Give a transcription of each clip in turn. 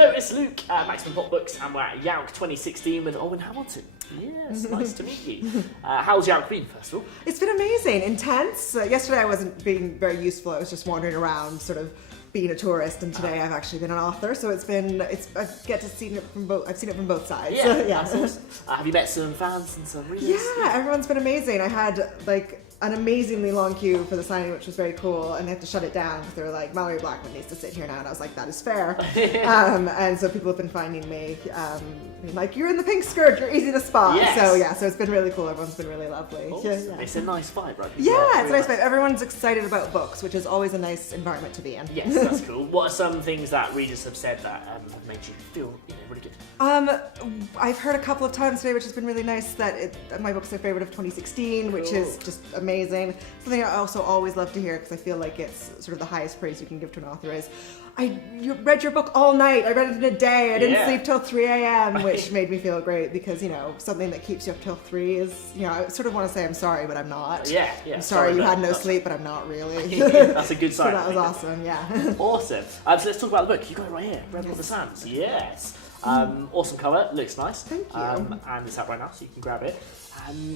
Hello, it's Luke at Maximum Pop Books, and we're at YALC 2016 with Alwyn Hamilton. Yes, nice to meet you. How's YALC been, first of all? It's been amazing, intense. Yesterday I wasn't being very useful. I was just wandering around, sort of being a tourist, and today I've actually been an author. So I get to see it from both. I've seen it from both sides. Yeah, yeah. That's awesome. Have you met some fans and some readers? Yeah, everyone's been amazing. I had an amazingly long queue for the signing, which was very cool, and they had to shut it down because they were like, Mallory Blackman needs to sit here now, and I was like, that is fair. And so people have been finding me, being like, you're in the pink skirt, you're easy to spot. Yes. So it's been really cool. Everyone's been really lovely. Awesome. Yeah. It's a nice vibe, right? Yeah, it's a nice vibe. Everyone's excited about books, which is always a nice environment to be in. Yes, that's cool. What are some things that readers have said that have made you feel really good? I've heard a couple of times today, which has been really nice, that my book's their favorite of 2016, which is just amazing. Something I also always love to hear, because I feel like it's sort of the highest praise you can give to an author, is, you read your book all night, I read it in a day, I didn't sleep till 3 a.m, which made me feel great, because, something that keeps you up till 3 is, I sort of want to say I'm sorry, but I'm not. Yeah. I'm sorry you had no sleep, but I'm not really. That's a good sign. So that was awesome, yeah. Awesome. So let's talk about the book. You got it right here, Rebel of the Sands. Yes. Awesome cover, looks nice. Thank you. And it's out right now, so you can grab it.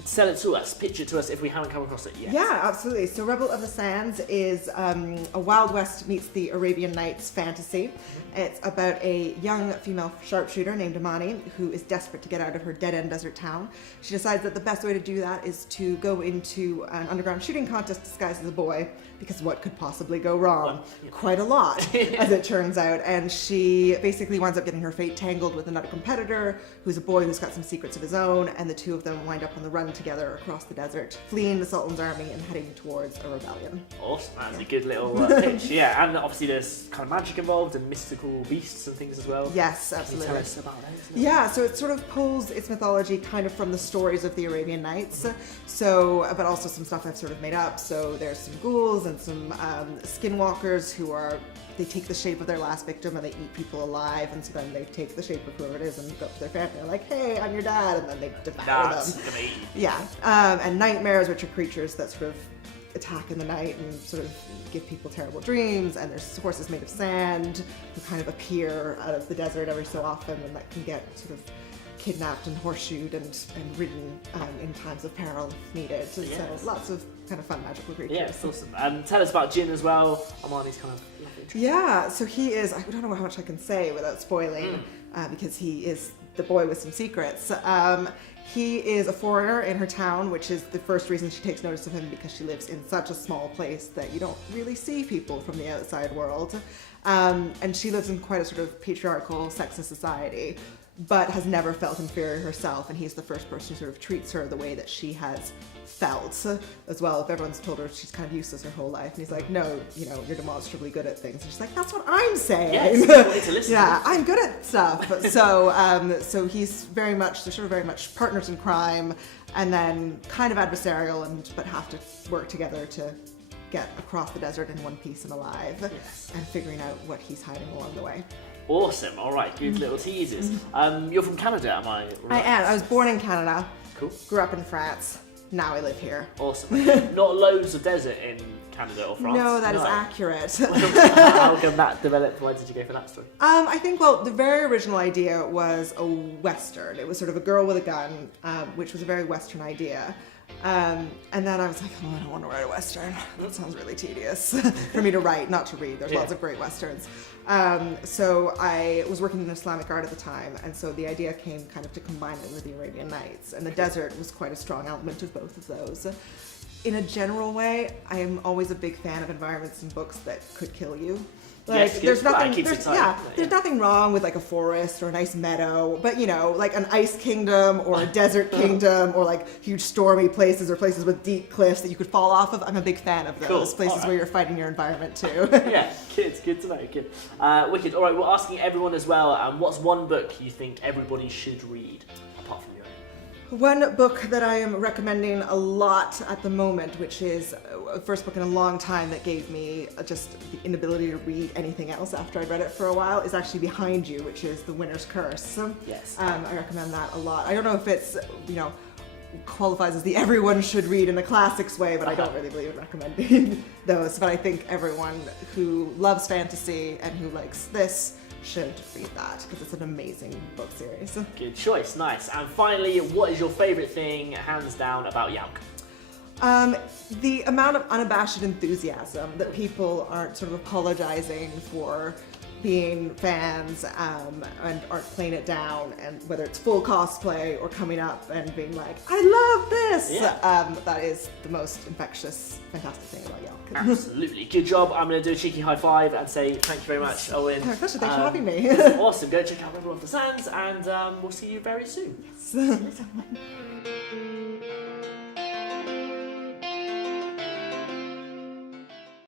Sell it to us, pitch it to us if we haven't come across it yet. Yeah, absolutely. So Rebel of the Sands is a Wild West meets the Arabian Nights fantasy. It's about a young female sharpshooter named Amani who is desperate to get out of her dead-end desert town. She decides that the best way to do that is to go into an underground shooting contest disguised as a boy, because what could possibly go wrong? Quite a lot, as it turns out. And she basically winds up getting her fate tangled with another competitor who's a boy who's got some secrets of his own, and the two of them wind up on the run together across the desert, fleeing the Sultan's army and heading towards a rebellion. Awesome, that's a good little pitch. Yeah, and obviously there's kind of magic involved and mystical beasts and things as well. Yes, absolutely. Can you tell us about those? Yeah, so it sort of pulls its mythology kind of from the stories of the Arabian Nights, but also some stuff I've sort of made up. So there's some ghouls and some skinwalkers who they take the shape of their last victim and they eat people alive, and so then they take the shape of whoever it is and go up to their family. They're like, hey, I'm your dad, and then they devour them. Yeah, and nightmares, which are creatures that sort of attack in the night and sort of give people terrible dreams, and there's horses made of sand who kind of appear out of the desert every so often, and that can get sort of kidnapped and horseshoed and ridden in times of peril if needed. So lots of kind of fun magical creatures. Yeah, it's awesome. Tell us about Jin as well. Amani's kind of lovely. Yeah, so he is, I don't know how much I can say without spoiling, because he is the boy with some secrets. He is a foreigner in her town, which is the first reason she takes notice of him, because she lives in such a small place that you don't really see people from the outside world. And she lives in quite a sort of patriarchal, sexist society, but has never felt inferior herself, and he's the first person who sort of treats her the way that she has felt as well. If everyone's told her she's kind of useless her whole life, and he's like, no, you're demonstrably good at things. And she's like, that's what I'm saying. Yes, to listen. Yeah, I'm good at stuff. So he's they're sort of very much partners in crime, and then kind of adversarial, but have to work together to get across the desert in one piece and alive, and figuring out what he's hiding along the way. Awesome. All right, good little teasers. You're from Canada, am I right? I am. I was born in Canada. Cool. Grew up in France. Now I live here. Awesome. Not loads of desert in Canada or France? No, that is accurate. How come that developed? Why did you go for that story? I think, the very original idea was a Western. It was sort of a girl with a gun, which was a very Western idea. And then I was like, I don't want to write a Western. That sounds really tedious for me to write, not to read. There's lots of great Westerns. So I was working in Islamic art at the time, and so the idea came kind of to combine it with the Arabian Nights, and the desert was quite a strong element of both of those. In a general way, I am always a big fan of environments in books that could kill you. There's nothing wrong with like a forest or a nice meadow, but like an ice kingdom or a desert kingdom or like huge stormy places or places with deep cliffs that you could fall off of. I'm a big fan of those places where you're fighting your environment too. Yeah, good to know, good. Wicked. All right, we're asking everyone as well, what's one book you think everybody should read, apart from your own? One book that I am recommending a lot at the moment, which is a first book in a long time that gave me just the inability to read anything else after I'd read it for a while, is actually Behind You, which is The Winner's Curse. Yes. I recommend that a lot. I don't know if it's, qualifies as the everyone should read in the classics way, but I don't really believe in recommending those. But I think everyone who loves fantasy and who likes this should read that because it's an amazing book series. Good choice, nice. And finally, what is your favourite thing, hands down, about YALC? The amount of unabashed enthusiasm that people aren't sort of apologizing for being fans and aren't playing it down, and whether it's full cosplay or coming up and being like, I love this! Yeah. That is the most infectious, fantastic thing about YALC. Absolutely. Good job. I'm going to do a cheeky high five and say thank you very much, Alwyn. My pleasure, thanks for having me. Awesome. Go check out Rebel of the Sands, and we'll see you very soon.